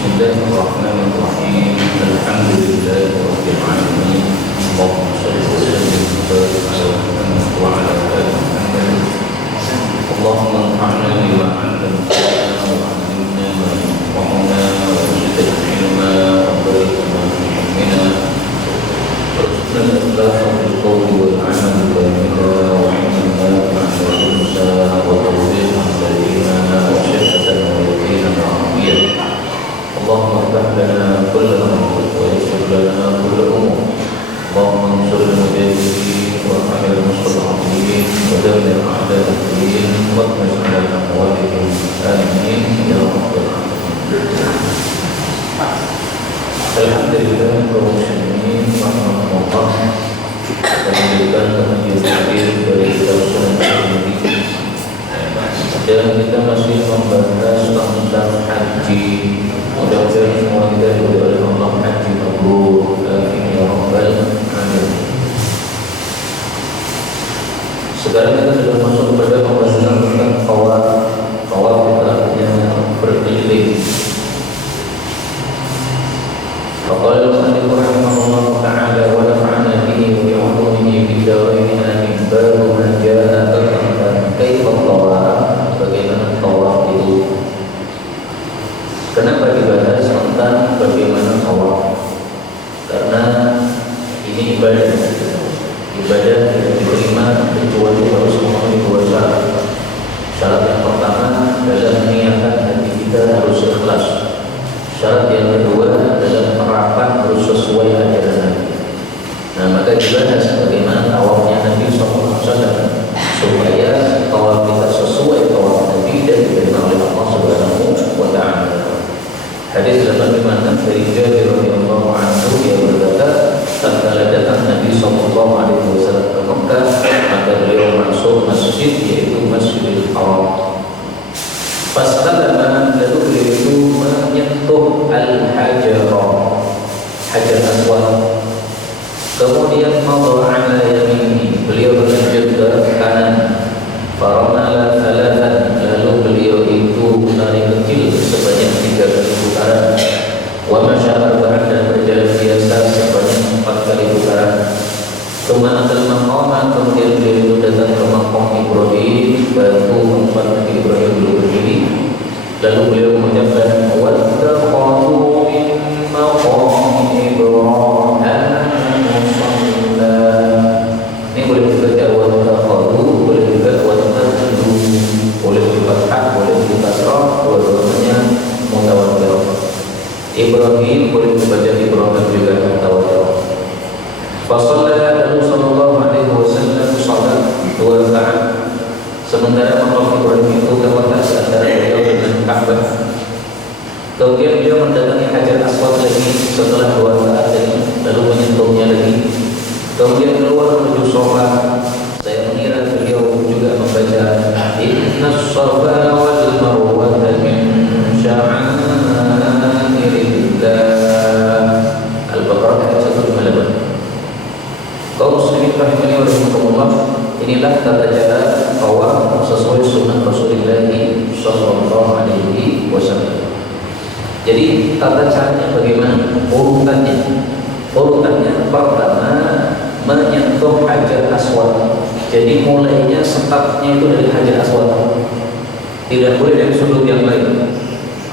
Bismillahirrahmanirrahim. Alhamdulillahirabbil alamin. Allahumma shalli wa sallim wa ala ali Muhammad. Allahumma anfa'na bima 'allamtana wa 'allimna ma yanfa'una wa zidna ilma wa barik lana fi ilmina. Warzuqna al-ikhlasa fil qawli wal 'amali wa 'ilman nafi'an wa insa wa tawfiqan lana wa shifatan wa yaqinan wa 'afiyatan. اللهم افتح لنا كل امر ويسر لنا كل امور. اللهم انصر المجاهدين وارحم المستضعفين ودمر اعداء الدين واطمس على اموالهم امين يا رب العالمين. Alhamdulillah kaum muslimin rahimahumullah, melanjutkan kajian hadir dari kitab Sunan Tirmidzi, dan kita masih membahas tentang haji. Mudah-mudahan semua kita diberi oleh Allah haji mabrur, amin ya rabbal alamin. Sekarang kita sudah masuk kepada pembahasan tentang tawaf. Tawaf itu artinya berkeliling. Faqala al-musannif rahimahullah ta'ala wa nafa'ana bihi wa bi'ulumihi fid dharain amin. Baru ma jaa'a tentang kaifa tawaf, bagaimana tawaf itu. Kenapa dibahas tentang bagaimana tawaf? Karena ini ibadah yang diterima kecuali harus memenuhi dua syarat. Syarat yang pertama adalah niatan hati kita harus ikhlas. Syarat yang kedua adalah penerapan harus sesuai ajaran Nabi. Nah, maka dibahas bagaimana tawafnya Nabi SAW supaya tawaf kita sesuai tawaf Nabi dan diterima oleh Allah Subhanahu wa Ta'ala. Hadis dapat dimana dari Jabir radhiyallahu anhu, dia berkata, tatkala datang Nabi sallallahu alaihi wasallam ke Mekah, maka beliau masuk masjid, yaitu Masjidil Haram. Fastalama, lalu beliau itu menyentuh al-hajar, hajar aswad. Kemudian madha ala yamini, beliau berlanjut ke kanan. Faramala thalathan, lalu beliau itu lari kecil sebanyak 3 kali putaran. Wa masya arba'an, dan berjalan biasa sebanyak 4 kali putaran. Tsumma atal maqama, kemudian beliau itu datang ke maqam Ibrahim, batu tempat Nabi Ibrahim dulu berdiri. Lalu beliau mengucapkan wattakhadhu min maqami Ibrahim musalla. Ini boleh dibaca wattakhadhu, boleh juga wattakhadhu, boleh difathah, boleh dikasrah, dua-duanya mutawatir. Ibrahim boleh dibaca Ibrahim juga mutawatir. Fasalla Nabi sallallahu alaihi wasallam salat 2 rakaat. Sementara maqam Ibrahim itu terletak antara beliau dengan Ka'bah. Kemudian beliau mendatangi Hajar Aswad lagi setelah 2 rakaat tadi, lalu menyentuhnya lagi. Kemudian keluar menuju sholat. Saya mengira beliau juga membaca Innas Safa wal Marwa min sya'airillah, Al-Baqarah ayat 158. Kaum muslimin rahimani wa rahimakumullah, inilah tata cara tawaf sesuai sunnah Rasulullah sallallahu alaihi wasallam. Jadi tata caranya bagaimana? Urutannya pertama menyentuh Hajar Aswad. Jadi mulainya startnya itu dari Hajar Aswad. Tidak boleh dari sudut yang lain.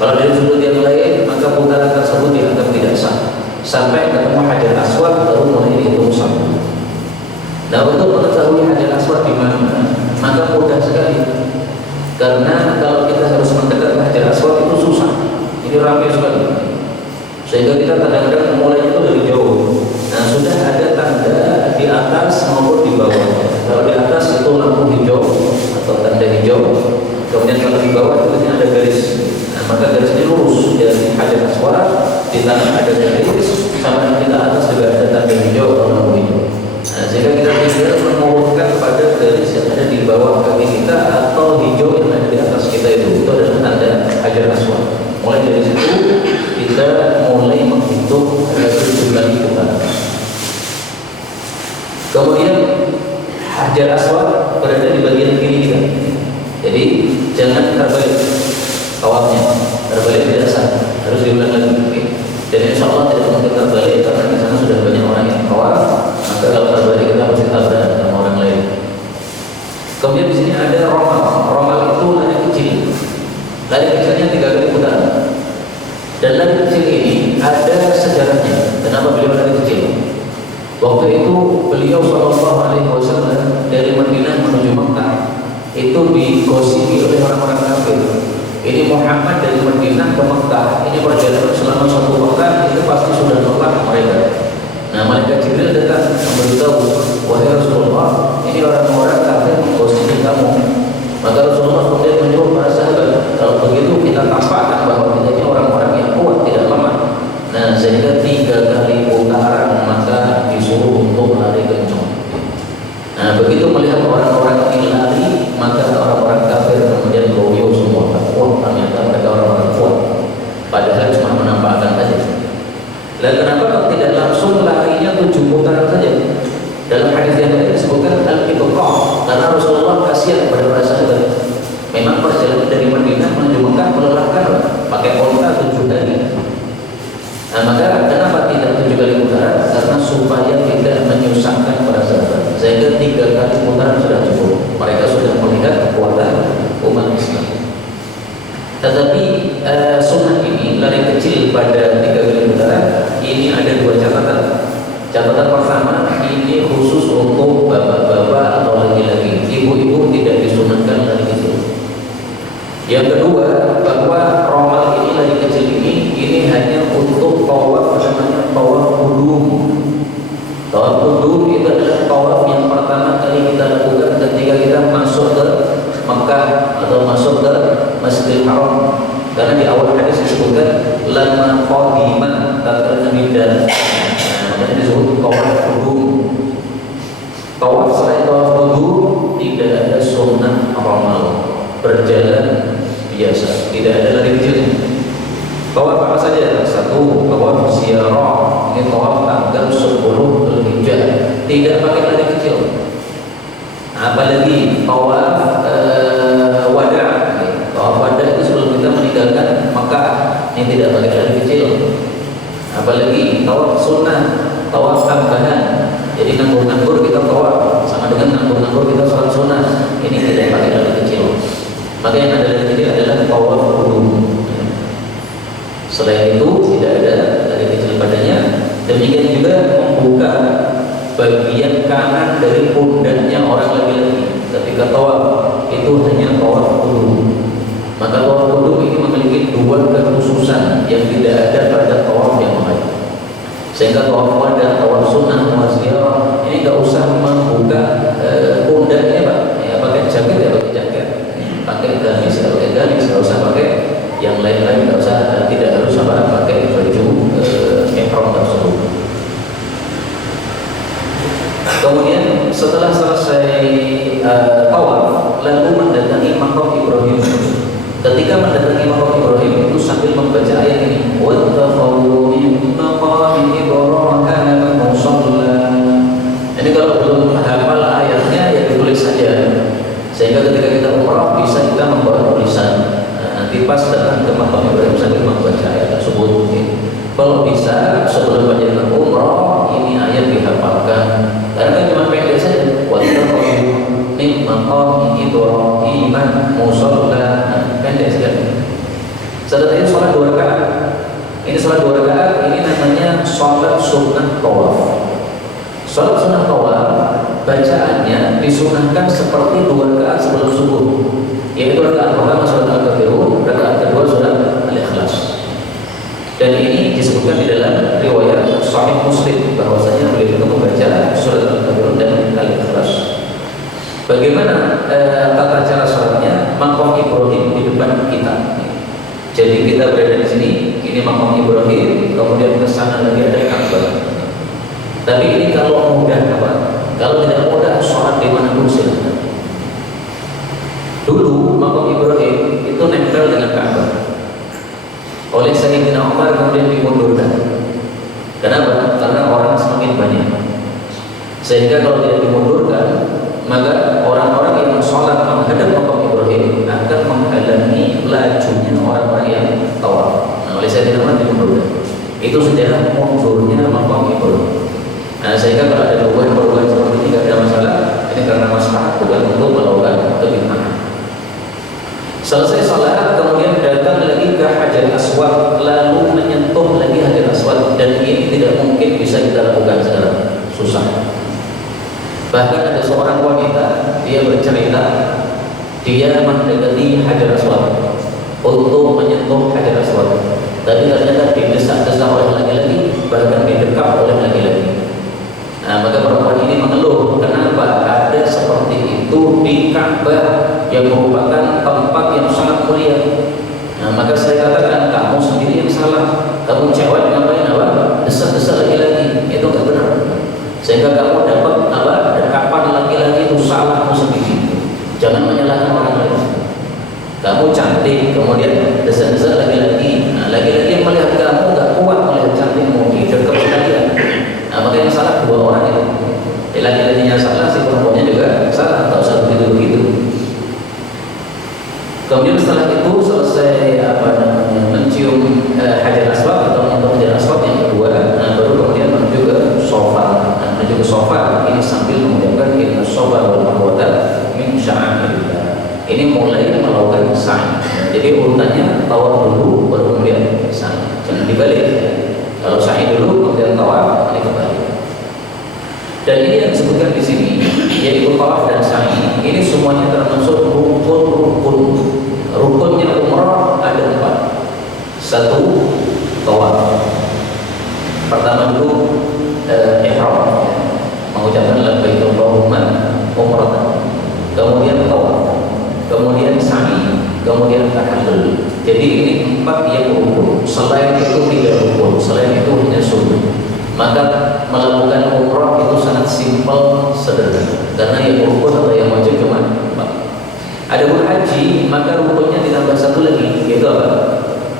Kalau dari sudut yang lain, maka putaran tersebut dianggap tidak sah. Sampai ketemu Hajar Aswad baru mulai dihitung sah. Nah, untuk mengetahui Hajar Aswad di mana, maka mudah sekali. Karena kalau kita harus mendekat ke Hajar Aswad itu susah. Ini ramai sekali. Sehingga kita kadang-kadang mulainya itu dari jauh. Nah, sudah ada tanda di atas maupun di bawah. Kalau di atas itu lampu hijau atau tanda hijau. Kemudian kalau di bawah itu ada garis. Nah, maka garis ini lurus dari Hajar Aswad, di tangan ada garis, sama di atas juga ada tanda hijau atau lampu hijau. Nah, sehingga kita bisa mengurutkan pada garis yang ada di bawah kaki kita atau hijau yang ada di atas kita itu adalah tanda Hajar Aswad. Mulai dari situ kita mulai menghitung jumlah putaran. Kemudian Hajar Aswad berada di bagian kiri kita. Jadi jangan terbalik tawafnya, terbalik tidak sah, harus diulang lagi. Okay? Dan insya Allah tidak mungkin terbalik karena di sana sudah banyak orang yang tawaf. Maka kalau terbalik kita pasti tabrak sama orang lain. Kemudian di sini ada romal. Romal itu lari kecil. Lari kecilnya 3 kali putaran. Dan lari kecil ini ada sejarahnya. Kenapa beliau lari kecil? Waktu itu beliau Shallallahu Alaihi Wasallam dari Madinah menuju Mekah itu digosipi oleh orang-orang kafir. Ini Muhammad dari Madinah ke Mekah, ini perjalanan selama 1 pekan, itu pasti sudah nolak mereka. Nah, malaikat Jibril datang memberitahu, wahai Rasulullah, ini orang-orang kafir menggosipi kamu. Maka Rasulullah kemudian menyuruh para sahabat, kalau begitu kita tampakkan bahwa kita ini orang-orang yang kuat, tidak lemah. Nah, sehingga 3 kali putaran maka disuruh untuk lari kencang. Nah, begitu melihat orang-orang ini lari, maka orang-orang kafir kemudian goyo semua. Wah, ternyata mereka orang-orang kuat. Padahal cuma menampakkan saja. Dan kenapa kalau tidak langsung larinya 7 putaran saja? Dalam hadis yang lain disebutkan al-ibqah, karena Rasulullah kasihan kepada para sahabat. Memang perjalanan dari Madinah menuju Mekah melelahkan, pakai onta 7 hari. Nah, maka kenapa tidak 7 kali putaran? Karena supaya tidak menyusahkan para sahabat. Sehingga 3 kali putaran sudah cukup. Mereka sudah melihat kekuatan umat Islam. Tetapi sunnah ini lari kecil pada 3 kali putaran ini ada 2 catatan. Catatan pertama, ini khusus untuk bapak-bapak atau laki-laki. Ibu-ibu tidak disunahkan lari kecil. Yang kedua, bahwa romal ini lari kecil ini hanya untuk tawaf, namanya tawaf qudum. Tawaf qudum itu adalah tawaf yang pertama kali kita lakukan ketika kita masuk ke Mekah atau masuk ke Masjidil Haram. Karena di awal hadis disebutkan lama qadima tatkala Nabi dan disebut tawaf qudum. Tawaf selain tawaf qudum tidak ada sunnah romal, berjalan biasa, tidak ada lari kecilnya. Tawaf apa saja? 1, tawaf ziarah, ini tawaf tanggal 10 Dzulhijjah, tidak pakai lari kecil. Apalagi tawaf wada. Tawaf wada itu sebelum kita meninggalkan Mekah, ini tidak pakai lari kecil. Apalagi tawaf sunnah, tawaf tambahan. Jadi nanggur-nanggur kita tawaf sama dengan nanggur-nanggur kita sholat sunnah, ini tidak pakai lari kecil. Maka yang ada lari kecil adalah tawaf qudum. Selain itu tidak ada lari kecil padanya. Demikian juga membuka bagian kanan dari pundaknya orang laki-laki ketika tawaf, itu hanya tawaf qudum. Maka tawaf qudum ini memiliki 2 kekhususan yang tidak ada pada tawaf yang lain. Sehingga tawaf wada, tawaf sunnah, tawaf ziarah ini tidak usah membuka pundaknya, Pak. Ya, pakai jaket ya pakai jaket, pakai gamis ya pakai gamis, tidak usah pakai yang lain-lain, tidak usah, tidak harus pakai baju ihram tersebut. Kemudian setelah selesai tawaf, lalu mendatangi makam Ibrahim. Ketika mendatangi makam Ibrahim itu sambil membaca ayat ini, wattakhadhu min maqami Ibrahim musalla. Jadi kalau belum hafal ayatnya ya ditulis saja, sehingga ketika kita umrah bisa kita membawa tulisan. Nanti pas datang ke makam Ibrahim sambil membaca ayat tersebut. Kalau bisa sebelum perjalanan umrah ini ayat dihafalkan. Karena kan cuma pendek saja. Wattakhadhu min maqami Ibrahim musalla, pendek sekali. Setelah itu sholat 2 rakaat. Ini sholat 2 rakaat ini namanya sholat sunnah tawaf. Sholat sunnah tawaf bacaannya disunahkan seperti 2 rakaat sebelum subuh. Yaitu rakaat pertama surat Al-Kafirun, rakaat kedua surat Al-Ikhlas. Dan ini disebutkan di dalam riwayat Sahih Muslim bahwasanya beliau itu membaca surat Al-Kafirun dan Al-Ikhlas. Bagaimana tata cara sholatnya? Maqam Ibrahim di depan kita. Jadi kita berada di sini, ini maqam Ibrahim, kemudian ke sana lagi ada Ka'bah. Tapi ini kalau mudah apa? Kalau tidak mudah sholat di mana pun silakan. Dulu makam Ibrahim itu nempel dengan Ka'bah. Oleh Sayyidina Umar kemudian dimundurkan. Kenapa? Karena orang semakin banyak. Sehingga kalau tidak dimundurkan, maka orang-orang yang sholat menghadap makam Ibrahim akan menghalangi lajunya orang-orang yang tawaf. Nah, oleh Sayyidina Umar Itu sejarah mundurnya maqam Ibrahim. Nah, sehingga kalau ada perubahan-perubahan seperti ini tidak ada masalah. Ini karena masalah bukan untuk melakukan kebid'ahan. Selesai salat kemudian datang lagi ke Hajar Aswad, lalu menyentuh lagi Hajar Aswad, dan ini tidak mungkin bisa kita lakukan sekarang, susah. Bahkan ada seorang wanita, dia bercerita dia mendekati Hajar Aswad untuk menyentuh Hajar Aswad, tapi ternyata didesak-desak oleh laki-laki, bahkan didekap oleh laki-laki. Nah, maka perempuan ini mengeluh, kenapa ada seperti itu di Ka'bah yang merupakan tempat yang sangat mulia. Nah, maka saya katakan, kamu sendiri yang salah. Kamu cewek ngapain apa? Desak-desak laki-laki, itu nggak benar. Sehingga kamu dapat apa? Dekapan laki-laki itu salahmu sendiri. Jangan menyalahkan orang lain. Kamu cantik, kemudian desak-desak laki-laki. Nah, laki-laki yang melihat kamu nggak kuat melihat cantikmu, dekap sekalian. Nah, maka yang salah dua orang itu. Laki-lakinya salah, si perempuannya juga salah. Tak usah begitu-begitu. Kemudian setelah itu selesai mencium Hajar Aswad atau menyentuh Hajar Aswad yang kedua, baru kemudian menuju ke sofa. Menuju ke sofa ini sambil mengucapkan inna sofa wal marwata min sya'airillah. Ini mulai melakukan sa'i. Jadi urutannya tawaf dulu, baru kemudian sa'i. Jangan dibalik. Kalau sa'i dulu, kemudian tawaf, ini kembali. Dan ini yang disebutkan di sini, yaitu tawaf dan sa'i. Ini semuanya termasuk rukun-rukun. Rukunnya umrah ada 4. 1, tawaf. Pertama dulu ihram, mengucapkan labbaik Allahumma umratan. Kemudian tawaf, kemudian sa'i, kemudian tahallul. Jadi ini 4 yang rukun. Selain itu tidak rukun, selain itu hanya sunnah. Maka melakukan umrah itu sangat simpel, sederhana. Karena yang rukun atau yang wajib cuma 4. Adapun haji, maka rukunnya ditambah 1 lagi, yaitu apa?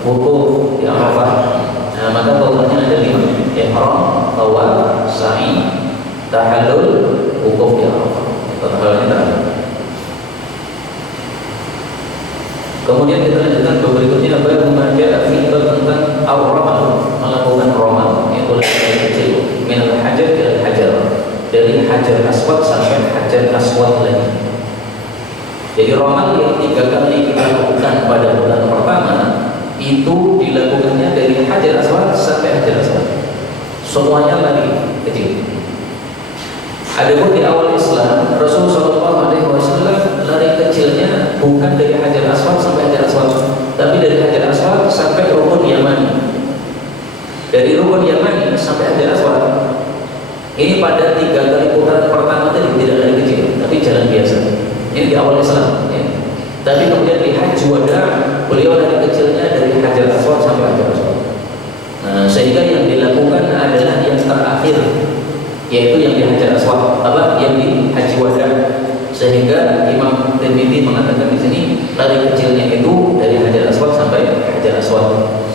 Wukuf di Arafah. Nah, maka totalnya ada 5: ihram, tawaf, sa'i, tahallul, wukuf di Arafah. Totalnya terakhir. Kemudian kita lanjutkan ke berikutnya, bab ada bab tentang ar-ramal, melakukan ramal, yaitu lari kecil min al-hajar ila al-hajar, dari Hajar Aswad sampai Hajar Aswad lagi. Jadi ramal yang 3 kali kita lakukan pada bulan pertama itu dilakukannya dari Hajar Aswad sampai Hajar Aswad. Semuanya lari kecil. Adapun di awal Islam, Rasulullah SAW lari kecilnya bukan dari Hajar Aswad sampai Hajar Aswad, tapi dari Hajar Aswad sampai Rukun Yamani. Dari Rukun Yamani sampai Hajar Aswad. Ini pada 3 kali putaran pertama tadi tidak lari kecil, tapi jalan biasa. Ini di awal Islam. Ya. Tapi kemudian di Haji Wada, beliau lari kecilnya dari Hajar Aswad sampai Hajar Aswad. Nah, sehingga yang dilakukan adalah yang terakhir, yaitu yang di Hajar Aswad, yang di Haji Wada. Sehingga Imam Tirmidzi mengatakan di sini lari kecilnya itu dari Hajar Aswad sampai Hajar Aswad.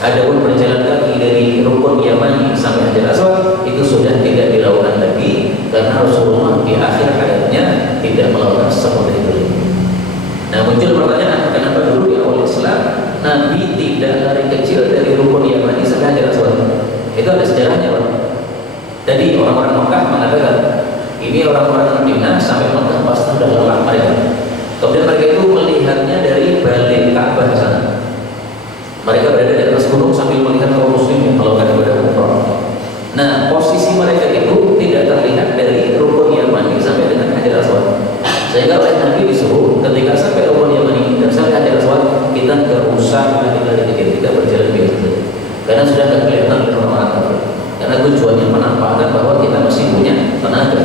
Adapun berjalan kaki dari Rukun Yamani sampai Hajar Aswad itu sudah tidak dilakukan lagi, karena Rasulullah di akhir hayatnya tidak melakukan seperti itu. Nah, muncul pertanyaan, kenapa dulu di awal Islam Nabi tidak lari kecil dari Rukun Yamani sampai Hajar Aswad? Itu ada sejarahnya, Pak. Jadi orang-orang Mekah mengatakan, ini orang-orang Madinah sampai Mekah pasti sudah lelah mereka. Kemudian mereka itu melihatnya dari balik Ka'bah sana. Mereka berada di atas gunung sambil melihat kaum muslim yang melakukan ibadah umrah. Nah, posisi mereka itu tidak terlihat dari Rukun Yamani sampai dengan Hajar Aswad. Sehingga oleh Nabi disuruh ketika sampai Rukun Yamani dan sampai Hajar Aswad, kita nggak usah lari-lari kecil, kita berjalan biasa. Karena sudah tidak kelihatan oleh orang-orang kafir. Karena tujuannya menampakkan bahwa kita masih punya tenaga.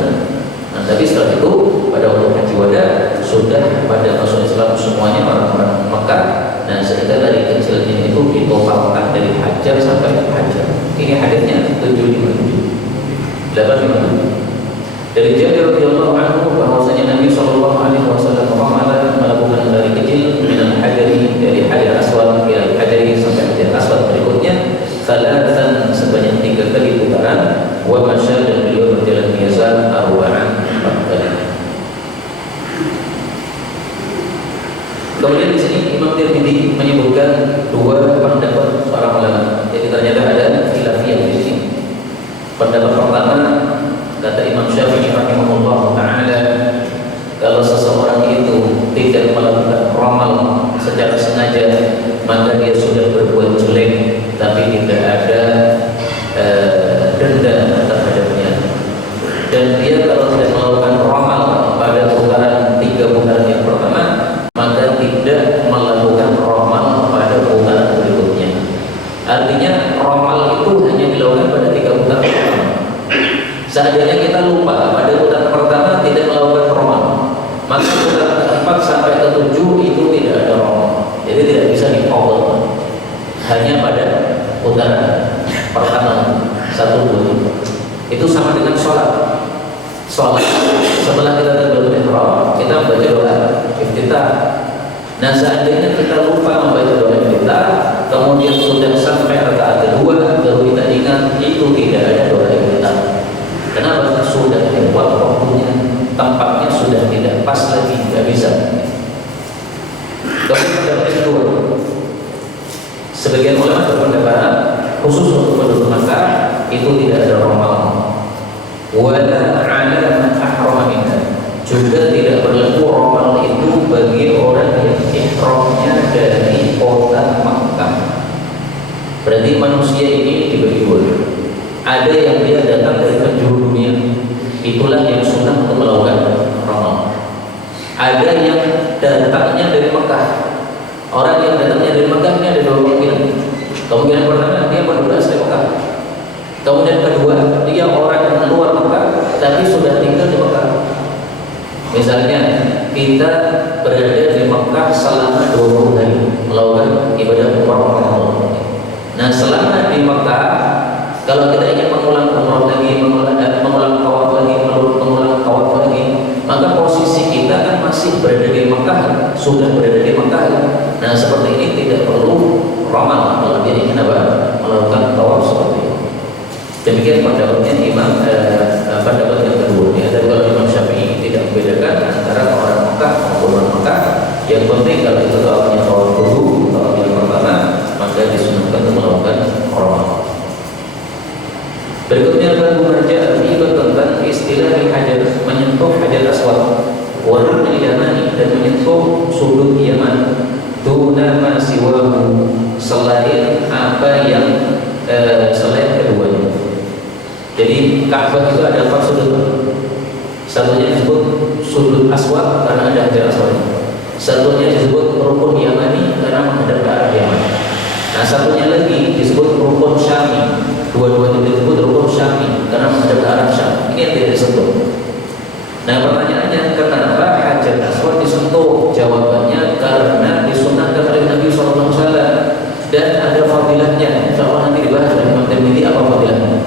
Nah, tapi setelah itu pada waktu Haji Wada sudah pada masuk Islam semuanya orang-orang Mekah. Nah, sehingga dari kecilnya itu ditotalkan dari Hajar sampai Hajar. Ini hadisnya 757. 857. Dari Jabir radhiyallahu anhu bahwasanya Nabi sallallahu alaihi wasallam melakukan lari kecil minal hajari, dari Hajar Aswad ila Hajari sampai Hajar Aswad berikutnya salatan, sebanyak 3 kali putaran, wa masya, dan beliau berjalan biasa arba'an 4 kali. Kemudian di sini Imam Tirmidzi menyebutkan 2 pendapat para ulama. Jadi ternyata ada khilafiyah Artinya romal itu hanya dilakukan pada 3 putaran pertama. Seandainya kita lupa pada putaran pertama tidak melakukan romal, maka putaran ke-4 sampai ke-7 itu tidak ada romal. Jadi tidak bisa dipotong. Hanya pada putaran pertama 1, 2, 3. Itu sama dengan sholat. Setelah kita takbiratul ihram, kita membaca doa iftitah. Nah, seandainya kita lupa membaca doa iftitah, kemudian sudah sampai rakaat kedua baru kita ingat, itu tidak ada doa iftitah. Kenapa? Sudah dibuat waktunya, tempatnya sudah tidak pas lagi, tidak bisa. Kemudian pendapat kedua, sebagian ulama berpendapat khusus untuk penduduk Makkah itu tidak ada romal. Wala ala man ahrama minha, juga tidak berlaku romal itu bagi orang yang ihramnya dari kota Makkah. Berarti manusia ini dibagi dua. Ada yang dia datang dari penjuru dunia, itulah yang sunnah untuk melakukan romal. Ada yang datangnya dari Makkah. Orang yang datangnya dari Makkah ini ada dua kemungkinan. Kemungkinan pertama, dia penduduk asli Makkah. Kemudian kedua, dia orang yang luar Makkah tapi sudah tinggal di Makkah. Misalnya kita berada di Makkah selama 20 hari melakukan ibadah umrah. Nah, selama di Makkah, kalau kita ingin mengulang umrah lagi, mengulang tawaf lagi, mengulang tawaf lagi, maka posisi kita kan masih berada di Makkah, sudah berada di Makkah. Nah, seperti ini tidak perlu ramal kalau dia ingin melakukan tawaf seperti ini. Demikian pendapatnya Imam pendapat yang kedua. Dan kalau Imam Syafi'i tidak membedakan antara orang Makkah maupun orang Makkah. Yang penting kalau itu tawafnya tawaf dulu, tawaf yang pertama, maka disunahkan untuk melakukan ramal. Berikutnya baru merja ribat tentang istilah hajar, menyentuh hajar aswad, warna yamani, dan menyentuh sudut Yaman. Duna ma siwahu, selain apa yang selain keduanya. Jadi Ka'bah itu ada 4 sudut. Satunya disebut sudut aswad karena ada hajar aswad. Satunya disebut rukun Yamani karena menghadap ke arah Yaman. Nah, satunya lagi disebut rukun Syami. Dua-duanya disebut rukun Syami karena menghadap ke arah Syam. Ini yang tidak disentuh. Nah, pertanyaannya, kenapa hajar aswad disentuh? Jawabannya karena disunnahkan oleh Nabi SAW dan ada fadilahnya. Insyaallah nanti dibahas oleh Imam Tirmidzi apa fadilahnya.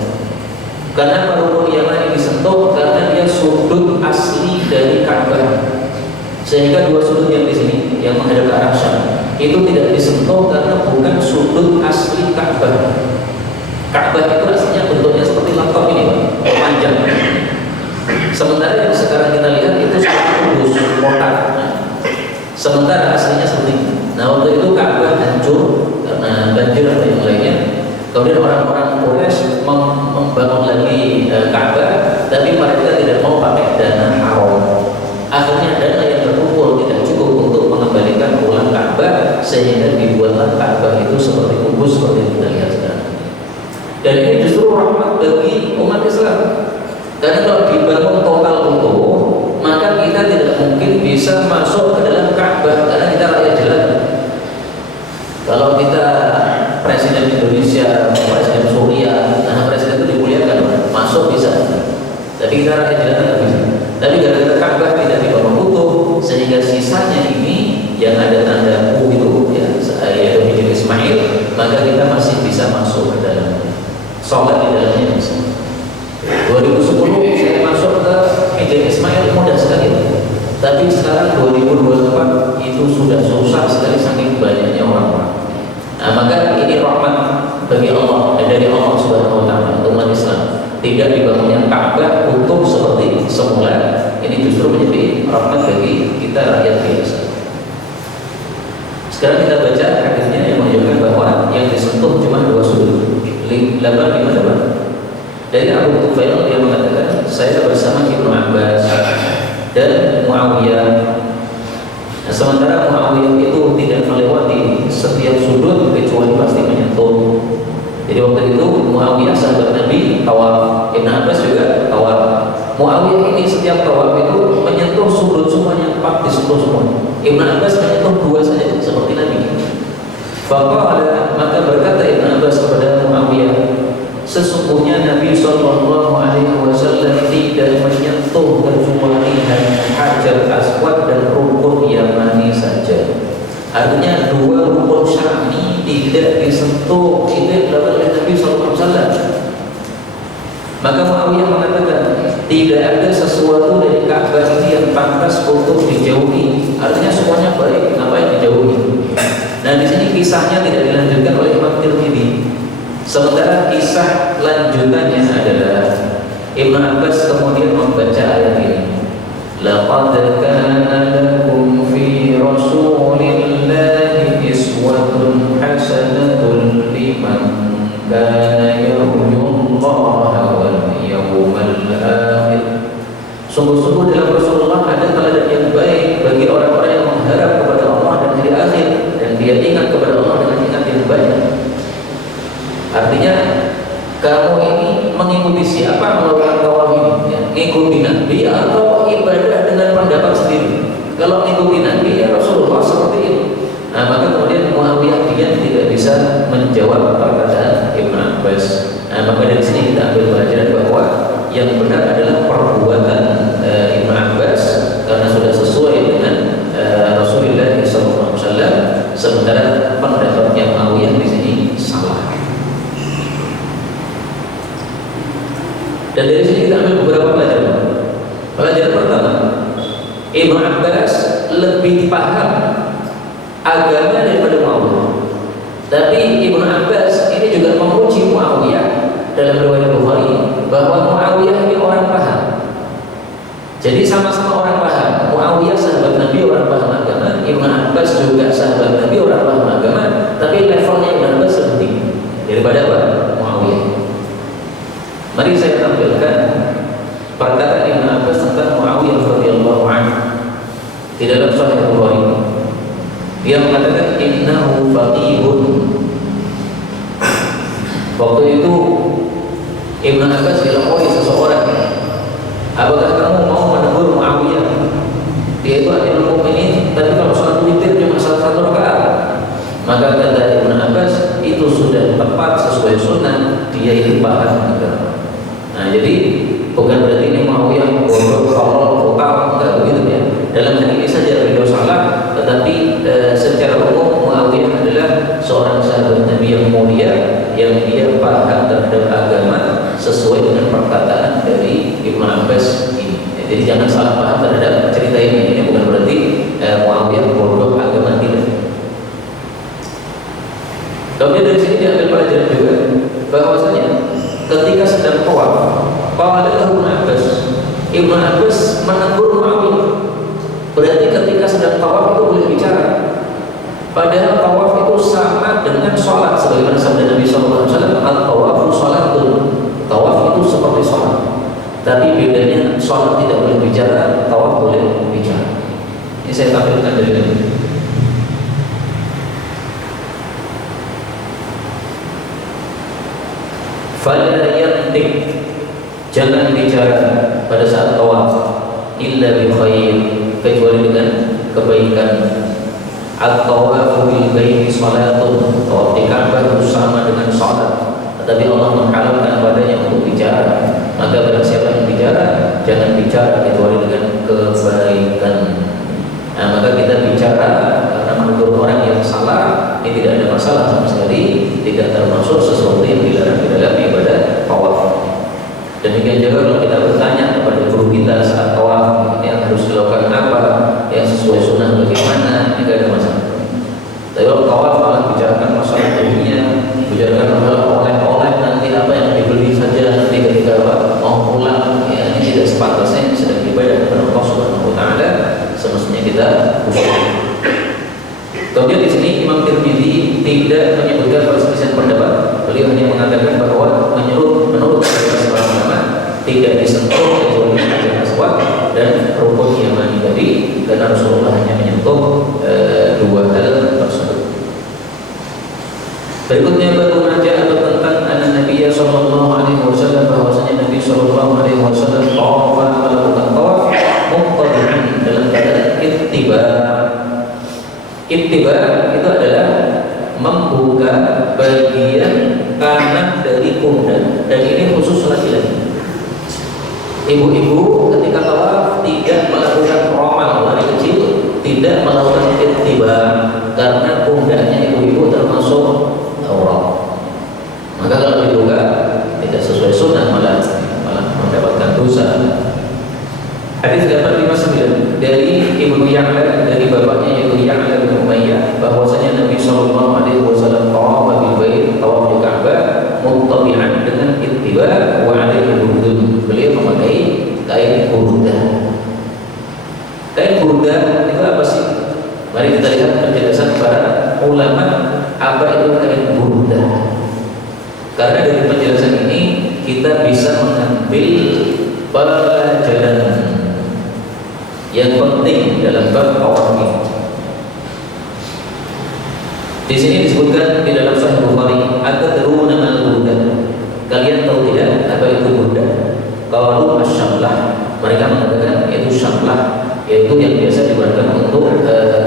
Karena rukun Yamani disentuh karena dia sudut asli dari Ka'bah. Sehingga 2 sudut yang di sini yang menghadap ke arah Syam itu tidak disentuh karena bukan sudut asli Ka'bah. Ka'bah itu aslinya bentuknya seperti laptop ini, Pak, panjang. Sementara yang sekarang kita lihat itu seperti kubus kotak. Sementara aslinya seperti ini. Nah, waktu itu Ka'bah hancur karena banjir atau yang lainnya. Kemudian orang-orang Quraisy membangun lagi Ka'bah, tapi mereka tidak mau pakai dana haram. Akhirnya dana yang terkumpul tidak cukup untuk mengembalikan ulang Ka'bah, sehingga dibuatlah Ka'bah itu seperti kubus seperti yang kita lihat sekarang. Dan ini justru rahmat bagi umat Islam. Karena kalau dibangun total utuh, maka kita tidak mungkin bisa masuk ke dalam Ka'bah karena kita rakyat jelata. Kalau kita Presiden Indonesia, Presiden Suriah, karena Presiden itu dimuliakan, masuk bisa. Tapi kita rakyat jelata tidak bisa. Tapi gara-gara Ka'bah tidak dibangun utuh, sehingga sisanya ini yang ada tanda U itu, ya, yaitu Hijri Ismail, maka kita masih bisa masuk ke dalam, sholat di dalamnya bisa. 2010 saya masuk ke Hijri Ismail mudah sekali. Tapi sekarang 2024 itu sudah susah sekali saking banyaknya orang-orang. Nah, maka ini rahmat bagi Allah dan dari Allah Subhanahu wa taala umat Islam. Tidak dibangunnya Ka'bah utuh seperti semula. Ini justru menjadi rahmat bagi kita rakyat biasa. Sekarang kita baca hadisnya yang menunjukkan bahwa yang disentuh cuma 2 sudut. 5 Dari Abu Tufail dia mengatakan, saya bersama Ibnu Abbas dan Muawiyah. Nah, sementara Muawiyah itu tidak melewati setiap sudut kecuali pasti menyentuh. Jadi waktu itu Muawiyah sahabat Nabi tawaf, Ibnu Abbas juga tawaf. Muawiyah ini setiap tawaf itu menyentuh sudut semuanya, 4 disentuh semua. Ibnu Abbas menyentuh 2 saja seperti Nabi. Maka berkata Ibnu Abbas sesungguhnya Nabi Shallallahu Alaihi Wasallam tidak menyentuh kecuali hanya Hajar Aswad dan rukun Yamani saja. Artinya dua rukun syar'i tidak disentuh, itu yang dilakukan oleh Nabi Shallallahu Alaihi Wasallam. Maka Muawiyah mengatakan tidak ada sesuatu dari Ka'bah ini yang pantas untuk dijauhi. Artinya semuanya baik, ngapain dijauhi? Nah di sini kisahnya tidak dilanjutkan oleh Imam Tirmidzi. Sementara kisah lanjutannya adalah Ibnu Abbas kemudian membaca ayat ini. Laqad kana lakum fi Rasulillahi iswatun hasanatun liman kana yarjullaha wal yawmal akhir. Sungguh-sungguh dalam Rasulullah ada teladan yang baik bagi orang-orang yang mengharap kepada Allah dan hari akhir, dan dia ingat kepada Allah dengan ingat yang banyak. Artinya kamu ini mengikuti siapa melakukan tawaf ini? Ya, ngikuti Nabi atau ibadah dengan pendapat sendiri? Kalau ngikuti Nabi ya Rasulullah seperti itu. Nah maka kemudian Muawiyah dia tidak bisa menjawab perkataan Ibnu Abbas. Nah maka dari sini kita ambil pelajaran bahwa yang benar adalah perbuatan Ibnu Abbas karena sudah sesuai dengan Rasulullah SAW. Sementara pendapatnya Muawiyah di sini salah. Dan dari sini kita ambil beberapa pelajaran. Pelajaran pertama, Ibnu Abbas lebih paham agama daripada Muawiyah. Tapi Ibnu Abbas ini juga memuji Muawiyah dalam riwayat Bukhari bahwa Muawiyah ini orang paham. Jadi sama-sama orang paham. Muawiyah sahabat Nabi, orang paham agama. Ibnu Abbas juga sahabat Nabi, orang paham agama. Tapi levelnya Ibnu Abbas lebih tinggi daripada apa? Muawiyah. Mari saya tampilkan perkataan Ibnu Abbas tentang Muawiyah radhiyallahu anhu di dalam Sahih Bukhari. Dia mengatakan innahu faqihun. Waktu itu Ibnu Abbas dilapori seseorang, apakah kamu mau menegur Muawiyah? Dia itu Amirul Mukminin, tapi kalau sholat witir cuma salah satu rakaat. Maka kata Ibnu Abbas itu sudah tepat sesuai sunnah, dia itu paham agama. Nah jadi bukan berarti ini Muawiyah bodoh, tolol, vokal, enggak begitu ya. Dalam hal ini saja beliau salah, tetapi secara umum Muawiyah adalah seorang sahabat Nabi yang mulia yang dia paham terhadap agama sesuai dengan perkataan dari Ibnu Abbas ini. Ya, jadi jangan salah paham terhadap cerita ini. Ini bukan berarti Muawiyah bodoh agama, tidak. Kemudian dari sini diambil pelajaran juga bahwasanya ketika sedang tawaf, qala lahu Ibnu Abbas menegur Muawiyah. Berarti ketika sedang tawaf itu boleh bicara. Padahal tawaf itu sama dengan sholat, sebagaimana sabda Nabi SAW, at-tawafu sholatun. Tawaf itu seperti sholat. Tapi bedanya sholat tidak boleh bicara, tawaf boleh bicara. Ini saya tampilkan dari ini. Fala yantik, jangan bicara pada saat tawaf illa bi khair, kecuali dengan kebaikan. At-tawafu bil baiti salatun, tawaf di Ka'bah itu sama dengan salat, tetapi Allah menghalalkan padanya untuk bicara. Maka barang siapa yang bicara, jangan bicara kecuali dengan kebaikan. Nah, maka kita bicara karena menegur orang yang salah, ini tidak ada masalah sama sekali, tidak termasuk sesuatu yang dilarang di dalam ibadah tawaf. Demikian juga kalau kita bertanya kepada guru kita saat tawaf, yang harus dilakukan apa, yang sesuai sunnah bagaimana, ini tidak ada masalah. Tapi kalau tawaf malah bicarakan masalah dunia, bicarakan masalah oleh-oleh, nanti apa yang dibeli saja, nanti ketika mau pulang, ya ini tidak sepantasnya. Ini sedang ibadah kepada Allah Subhanahu Wa Taala, semestinya kita khusyuk. Kemudian di sini Imam Tirmidzi tidak menyebutkan perselisihan pendapat. Beliau hanya mengatakan bahwa menurut para ulama tidak disentuh kecuali Hajar Aswad dan rukun Yamani tadi, karena Rasulullah hanya menyentuh dua hal tersebut. Berikutnya baru menajah atau tentang Nabi Sallallahu Alaihi Wasallam, bahwasanya Nabi Sallallahu Alaihi Wasallam melakukan tawaf muqtadi'an dalam keadaan ittiba. Ittiba itu adalah membuka bagian kanan dari pundak Ibu-ibu ketika tawaf tidak melakukan romal dari kecil, tidak melakukan ittiba karena pundaknya ibu-ibu termasuk aurat. Maka kalau diduga tidak sesuai sunnah malah mendapatkan dosa. Hadis 859 dari Ibnu Ya'la dari bapaknya yaitu Ya'la bin Umayyah bahwasanya Nabi sallallahu alaihi wasallam tawaf bil bait, tawaf di Ka'bah muttabi'an dengan ittiba wa alaihi burdun. Beliau memakai kain burdah. Kain burdah itu apa sih? Mari kita lihat penjelasan para ulama apa itu kain burdah. Karena dari penjelasan ini kita bisa mengambil pelajaran yang penting dalam bab tawaf ini. Di sini disebutkan di dalam Sahih Bukhari, "Atadruna mal burdah?" Kalian tahu tidak apa itu burdah? Qalu asy-syamlah. Mereka mengatakan itu syamlah, yaitu yang biasa digunakan untuk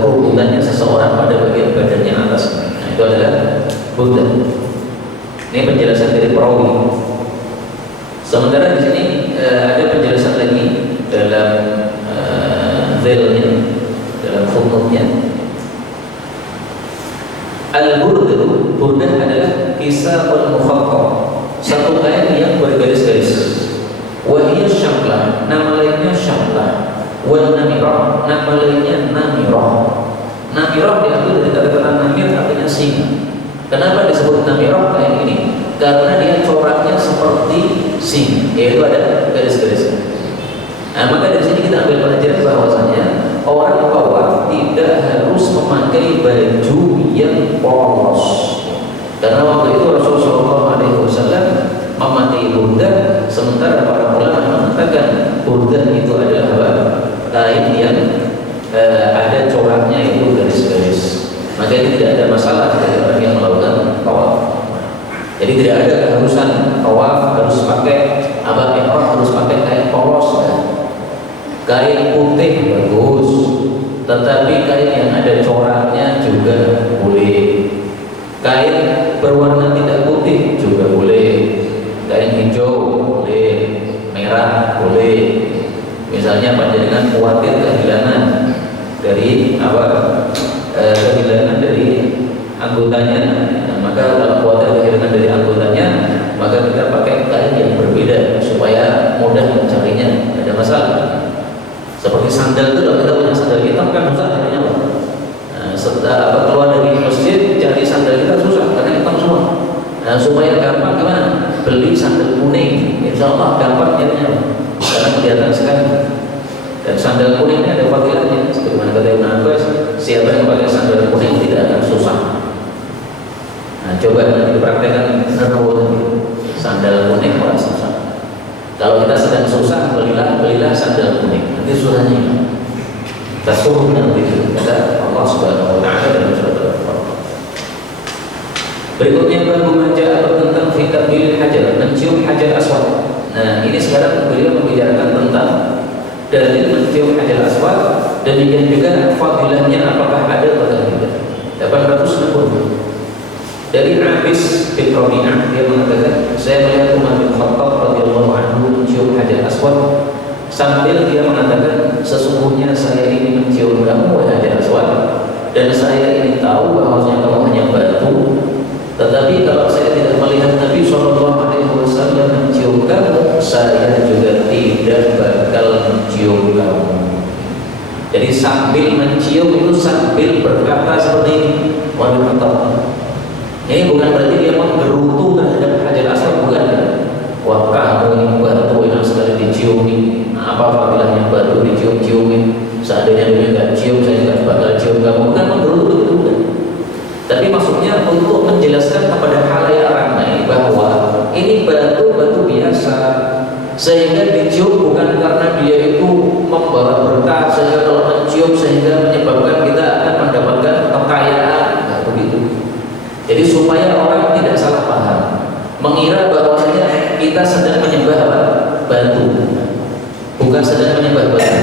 kerubutannya seseorang pada bagian badannya atas. Nah, itu adalah burdah. Ini penjelasan dari perawi. Sementara di sini ada penjelasan lagi dalam zilnya, dalam footnote-nya. Burdah adalah kisah al-mukhattab, satu kain yang bergaris-garis. Wahiyah syamlah, nama lainnya syamlah. Wal namirah, nama lainnya namirah. Namirah diambil dari kata-kata namir, artinya singa. Kenapa disebut namirah kain ini? Karena dia coraknya seperti singa, yaitu ada garis-garisnya. Nah, maka dari sini kita ambil pelajaran bahwasanya orang tawaf tidak harus memakai baju yang polos. Karena waktu itu Rasulullah SAW memakai burdah, sementara para ulama mengatakan burdah itu adalah kain yang ada coraknya itu garis-garis. Maka ini tidak ada masalah bagi orang yang melakukan tawaf. Jadi tidak ada keharusan tawaf harus pakai ihram harus pakai kain polos. Kain putih bagus, tetapi kain yang ada coraknya juga boleh. Kain berwarna tidak putih juga boleh. Kain hijau boleh, merah boleh. Misalnya panjenengan khawatir kehilangan dari kehilangan dari anggotanya, nah, maka kalau khawatir kehilangan dari anggotanya, maka kita pakai kain yang berbeda supaya mudah mencarinya, tidak ada masalah. Seperti sandal itu, kalau kita punya sandal hitam kan susah carinya, Pak. Nah, setelah keluar dari masjid cari sandal kita susah karena hitam semua. Nah, supaya gampang gimana? Beli sandal kuning, insya Allah gampang carinya, karena kelihatan sekali. Dan sandal kuning ini ada fadilahnya, sebagaimana kata Ibnu Abbas, siapa yang pakai sandal kuning tidak akan susah. Nah, coba nanti dipraktekkan sandal kuning orang susah. Kalau kita sedang susah, belilah sandal kuning. Nanti susahnya hilang. Kita suruh nanti kata Allah Subhanahu Wa Taala dalam surat Al-Baqarah. Berikutnya baru membaca tentang fitabil hajar, mencium hajar aswad. Nah, ini sekarang beliau membicarakan tentang dalil mencium hajar aswad dan juga fadilahnya apakah ada atau tidak. 860. Dari Abis bin Rabi'ah, dia mengatakan, saya melihat Umar bin Khattab radhiyallahu anhu mencium hajar aswad sambil dia mengatakan, sesungguhnya saya ini mencium kamu wahai hajar aswad, dan saya ini tahu bahwasanya kamu hanya batu, tetapi kalau saya tidak melihat Nabi SAW mencium kamu, saya juga tidak bakal mencium kamu. Jadi sambil mencium itu sambil berkata seperti ini, Umar bin Khattab. Ini bukan berarti dia menggerutu terhadap hajar aswad, bukan. Wah, kamu ini batu enak sekali diciumi. Nah, apa fadilahnya batu dicium-ciumin? Seandainya dia nggak cium, saya juga bakal cium kamu. Bukan menggerutu, itu bukan. Tapi maksudnya untuk menjelaskan kepada khalayak ramai bahwa ini batu biasa, sehingga dicium bukan karena dia itu membawa berkah, sehingga kalau mencium sehingga menyebabkan kita akan mendapatkan kekayaan. Nah, begitu. Jadi supaya orang tidak salah paham, mengira bahwasanya kita sedang menyembah batu, bukan sedang menyembah batu.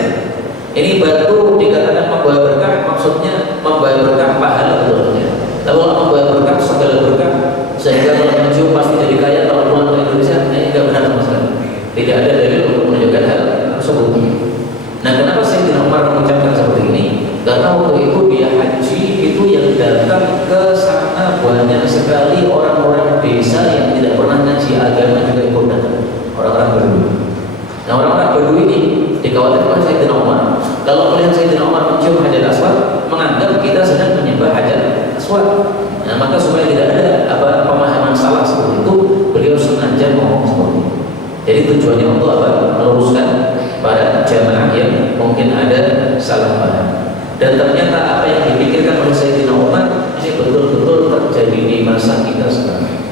Ini batu dikatakan membawa berkah, maksudnya membawa berkah pahala betulnya. Tapi kalau membawa berkah segala berkah, sehingga kalau mencium pasti jadi kaya kalau pulang ke Indonesia, ini tidak benar sama sekali. Tidak ada dalil untuk menunjukkan hal Jadi tujuannya untuk apa? Meluruskan para jamaah yang mungkin ada salah paham. Dan ternyata apa yang dipikirkan oleh Sayyidina Umar ini betul-betul terjadi di masa kita sekarang.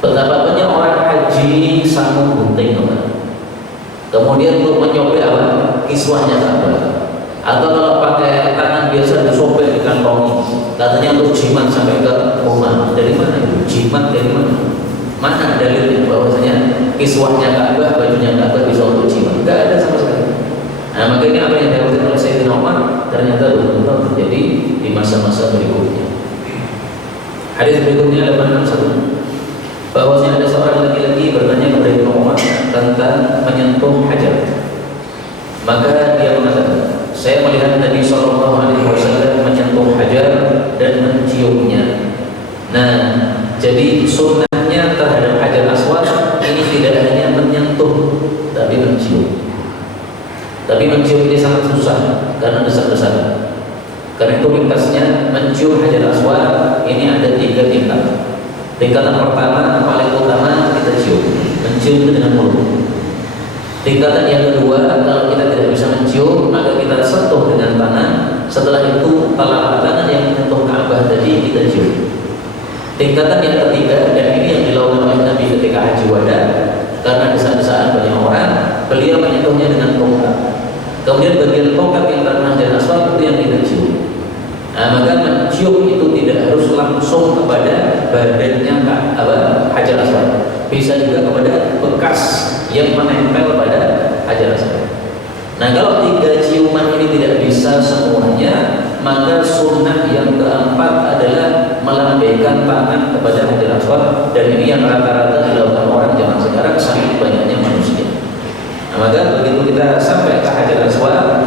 Betapa banyak orang haji sambung gunting, kemudian untuk menyobek apa? Kiswahnya Ka'bah. Atau kalau pakai tangan biasa disobek di kantongi, katanya untuk jimat sampai ke rumah. Dari mana itu? Jimat dari mana? Mana dalilnya bahwasanya kiswahnya Ka'bah, bajunya Ka'bah bisa untuk jimat? Tidak ada sama sekali. Nah, makanya apa yang dikatakan oleh Sayyidina Umar ternyata betul-betul terjadi di masa-masa berikutnya. Hadis berikutnya 861, bahwasanya ada seorang laki-laki bertanya kepada Ibnu Umar tentang menyentuh hajar. Maka dia mengatakan, saya melihat Nabi Shallallahu Alaihi Wasallam menyentuh hajar dan menciumnya. Nah, jadi sunnahnya terhadap hajar aswad ini tidak hanya menyentuh, tapi mencium. Tapi mencium ini sangat susah karena desak-desakan. Karena itu ringkasnya mencium hajar aswad ini ada 3 tingkat. Tingkatan pertama paling utama kita cium, mencium itu dengan mulut. Tingkatan yang kedua, kalau kita tidak bisa mencium, maka kita sentuh dengan tangan. Setelah itu telapak tangan yang menyentuh Ka'bah tadi kita cium. Tingkatan yang ketiga, dan ini yang dilakukan oleh Nabi ketika haji wada, karena desak-desakan banyak orang, beliau menyentuhnya dengan tongkat. Kemudian bagian tongkat yang terkena hajar aswad itu yang kita cium. Nah, maka mencium itu tidak harus langsung kepada badannya hajar aswad, bisa juga kepada bekas yang menempel pada hajar aswad. Nah, kalau 3 ciuman ini tidak bisa semuanya, maka sunnah yang keempat adalah melambaikan tangan kepada hajar aswad, dan ini yang rata-rata dilakukan orang zaman sekarang sangat banyaknya manusia. Nah, maka begitu kita sampai ke hajar aswad,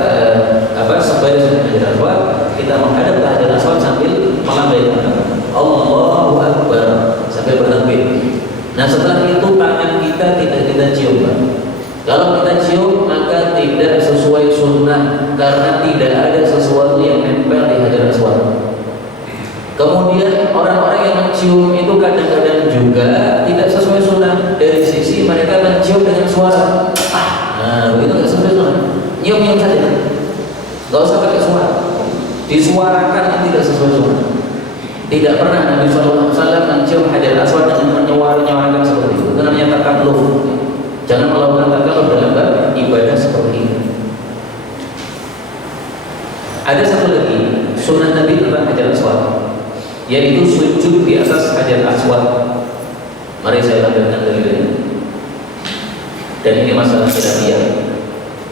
sebaris dengan hajar aswad, kita menghadap ke hajar aswad sambil melambaikan tangan, Allahu Akbar, sampai berhenti. Nah, setelah itu tangan kita tidak kita cium, Pak. Kalau kita cium maka tidak sesuai sunnah, karena tidak ada sesuatu yang nempel di hajar aswad. Kemudian orang-orang yang mencium itu kadang-kadang juga tidak sesuai sunnah. Dari sisi mereka mencium dengan suara, nah begitu nggak sesuai sunnah. Nyium-nyium saja, nggak usah pakai suara. Disuarakan yang tidak sesuai sunnah. Tidak pernah Nabi SAW mencium hajar aswad dengan menyuarakan seperti itu. Itu namanya takalluf. Jangan melakukan takalluf dalam bab ibadah seperti ini. Ada satu lagi sunnah Nabi tentang hajar aswad, yaitu sujud di atas hajar aswad. Mari saya tampilkan dalilnya. Dan ini masalah khilafiyah.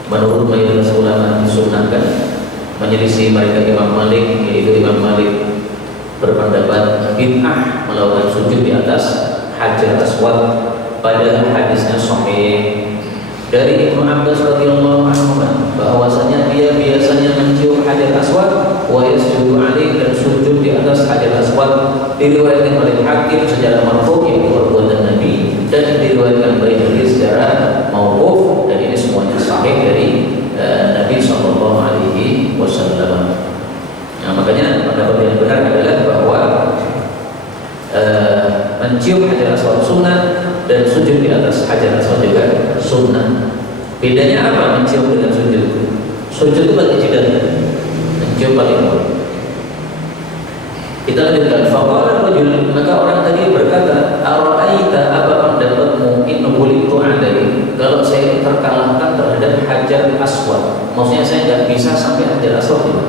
Menurut mayoritas ulama disunnahkan, menyelisih mereka Imam Malik, yaitu Imam Malik berpendapat bid'ah melakukan sujud di atas hajar aswad, padahal hadisnya sahih dari Ibnu Abbas radhiyallahu anhu bahwasanya dia biasanya mencium hajar aswad wa yasjudu alaihi, dan sujud di atas hajar aswad. Diriwayatkan oleh Hakim secara marfu, yaitu perbuatan Nabi, dan diriwayatkan Baihaqi secara mauquf, dan ini semuanya sahih dari Nabi sallallahu alaihi wasallam. Nah, makanya pendapat yang benar adalah bahwa mencium hajar aswad sunnah dan sujud di atas hajar aswad juga sunnah. Bedanya apa mencium dengan sujud? Sujud itu pakai jidat, mencium pakai mulut. Kita lanjutkan. Faqala rajul, maka orang tadi berkata, ara'aita, apa pendapatmu in wulitu alaihi, kalau saya terkalahkan terhadap hajar aswad, maksudnya saya nggak bisa sampai hajar aswad itu.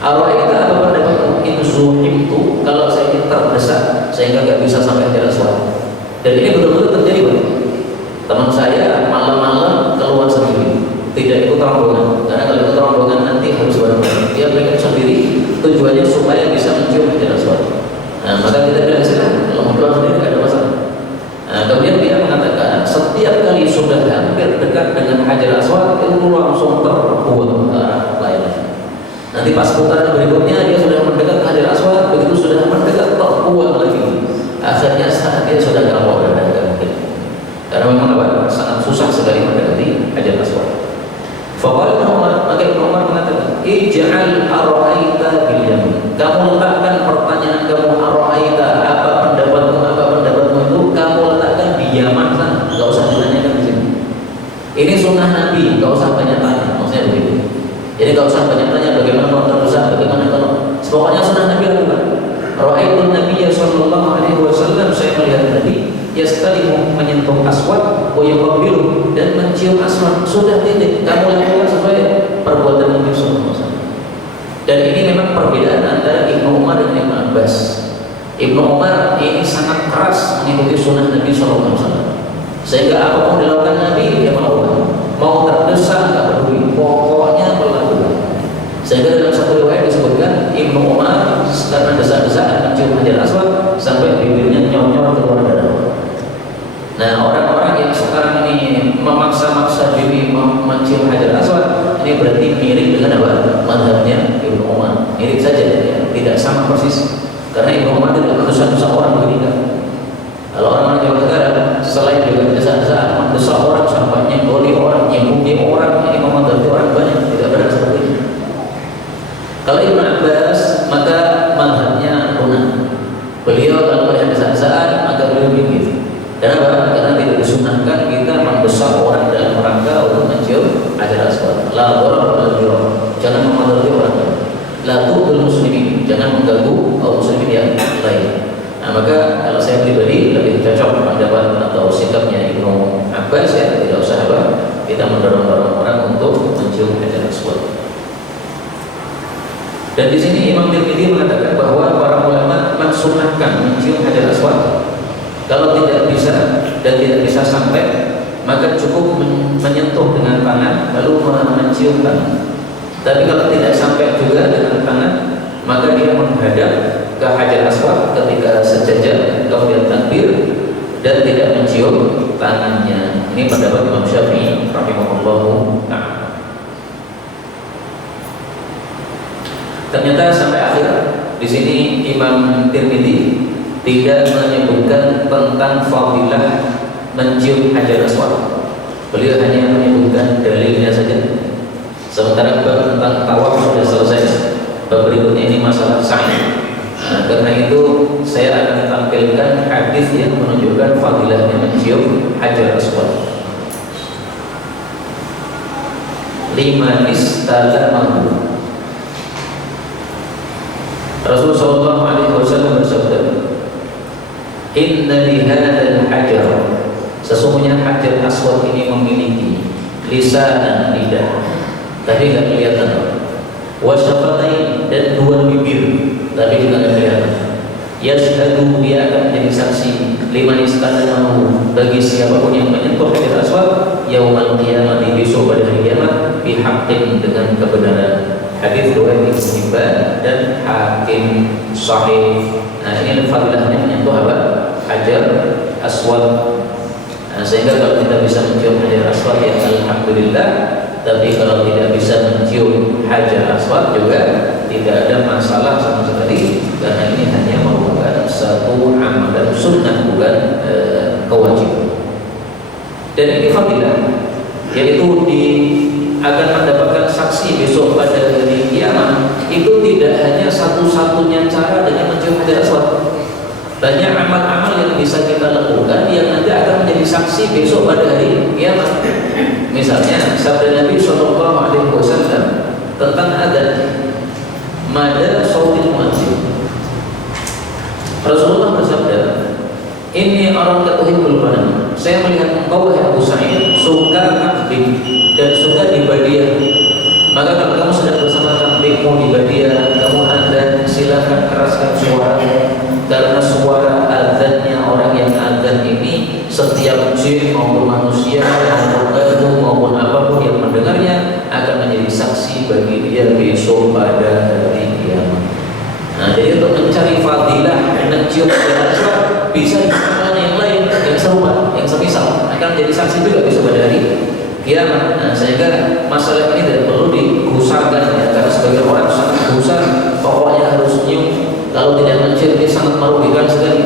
Ara'aita, apa pendapatmu in zuhimtu, kalau saya terdesak sehingga nggak bisa sampai hajar aswad. Dan ini betul-betul terjadi, Pak. Teman saya malam-malam keluar sendiri, tidak ikut rombongan, karena kalau ikut rombongan nanti harus bareng-bareng. Dia pengen sendiri, tujuannya supaya bisa mencium hajar aswad. Nah, maka kita bilang silakan, kalau mau keluar sendiri tidak ada masalah. Nah, kemudian dia mengatakan setiap kali sudah hampir dekat dengan hajar aswad itu langsung terbuang ke arah lain. Nanti pas putaran berikutnya dia sudah mendekat ke hajar aswad, begitu sudah mendekat terbuang lagi. Akhirnya saat dia sudah nggak mau berdagang, karena memang apa? Sangat susah sekali mendekati hajar aswad. Faqala Umar, maka Ibnu Umar mengatakan, ij'al ara'aita bil yamin. Kamu letakkan pertanyaan kamu ara'aita, apa pendapatmu itu kamu letakkan di Yaman sana, enggak usah ditanya Jadi nggak usah banyak tanya bagaimana kalau terbesar, bagaimana kalau pokoknya sunnah Nabi lakukan. Ra'aitu Nabiya sallallahu alaihi wasallam, saya melihat Nabi yastalimu menyentuh aswad wa yuqabbilu dan mencium aswad. Sudah titik, kamu lakukan sesuai perbuatan Nabi sallallahu alaihi wasallam. Dan ini memang perbedaan antara Ibnu Umar dan Ibnu Abbas. Ibnu Umar ini sangat keras mengikuti sunnah Nabi sallallahu alaihi wasallam. Sehingga apapun dilakukan Nabi dia melakukan. Mau terdesak enggak peduli, pokoknya melakukan. Sehingga dalam satu riwayat disebutkan Ibnu Umar karena desak-desakan mencium Hajar Aswad sampai bibirnya nyonyor keluar darah. Nah, orang-orang yang sekarang ini memaksa-maksa diri mencium Hajar Aswad ini berarti mirip dengan apa? Mazhabnya Ibnu Umar. Mirip saja ya, tidak sama persis. Karena Ibnu Umar tidak mendesak-desak orang begitu. Kalau orang-orang Jawa Tenggara selain juga desak-desakan mendesak orang sampai nyenggoli orang, nyimpuli orang, ini memanggil orang banyak, tidak benar seperti itu. Kalau Ibnu Abbas maka mazhabnya runah. Beliau kalau melihat desak-desakan maka beliau mikir. Kenapa? Karena tidak disunahkan kita mendesak orang dalam rangka untuk mencium Hajar Aswad. La dharar wala dirar. Jangan memadai orang. La tu'dil muslimin. Jangan mengganggu kaum muslimin yang lain. Nah, maka kalau saya pribadi lebih cocok pendapat atau sikapnya Ibnu Abbas ya, tidak usah apa kita mendorong-dorong orang untuk mencium Hajar Aswad. Dan di sini Imam Tirmidzi mengatakan bahwa para ulama mensunnahkan mencium Hajar Aswad. Kalau tidak bisa dan tidak bisa sampai, maka cukup menyentuh dengan tangan lalu mencium tangan. Tapi kalau tidak sampai juga dengan tangan, maka dia menghadap ke Hajar Aswad ketika sejajar kemudian takbir dan tidak mencium tangannya. Ini pendapat Imam Syafi'i rahimahullahu ta'ala. Ternyata sampai akhir di sini Imam Tirmidzi tidak menyebutkan tentang fadilah mencium Hajar Aswad. Beliau hanya menyebutkan dalilnya saja. Sementara bab tentang tawaf sudah selesai. Bab berikutnya ini masalah sa'i. Nah, karena itu saya akan tampilkan hadis yang menunjukkan fadilahnya mencium Hajar Aswad. Lima istalamahu. Rasulullah sallallahu alaihi wasallam bersabda, "Inna li hadzal hajar." Sesungguhnya Hajar Aswad ini memiliki lisan, lidah, tapi tidak kelihatan. Wa syafatain, dan dua bibir, tapi juga tidak kelihatan. Yashhadu, dia akan menjadi saksi liman istalamahu, bagi siapapun yang menyentuh Hajar Aswad yaumal qiyamah, besok pada hari kiamat, bihaqqin, dengan kebenaran. Hadis riwayat Ibnu Hibban dan Hakim sahih. Nah, ini fadilahnya menyentuh apa? Hajar Aswad. Nah, sehingga kalau kita bisa mencium Hajar Aswad ya alhamdulillah. Tapi kalau tidak bisa mencium Hajar Aswad juga tidak ada masalah sama sekali, karena ini hanya merupakan satu amalan sunnah, bukan kewajiban. Dan ini fadilah, yaitu akan mendapatkan saksi besok pada hari kiamat. Itu tidak hanya satu-satunya cara dengan mencium Hajar Aswad. Banyak amal-amal yang bisa kita lakukan yang nanti akan menjadi saksi besok pada hari kiamat. Misalnya sabda Nabi sallallahu alaihi wasallam tentang adzan, mada sautil muadzin. Rasulullah bersabda, "Inni araka tuhibbul ghanam." Saya melihat engkau wahai Abu Sa'id suka kambing dan suka dibadiah. Maka kalau kamu sedang bersama kambingmu di badiah, kamu adzan, silakan keraskan suara, karena suara adzannya orang yang adzan ini setiap jin maupun manusia maupun batu maupun apapun yang mendengarnya akan menjadi saksi bagi dia besok pada hari kiamat. Nah, jadi untuk mencari fadilah mencium Hajar Aswad bisa dengan yang lain yang serupa, yang semisal akan menjadi saksi juga besok pada hari kiamat. Nah, sehingga masalah ini tidak perlu digusarkan ya, karena sebagian orang sangat gusar, pokoknya harus nyium, kalau tidak mencium dia sangat merugikan sekali.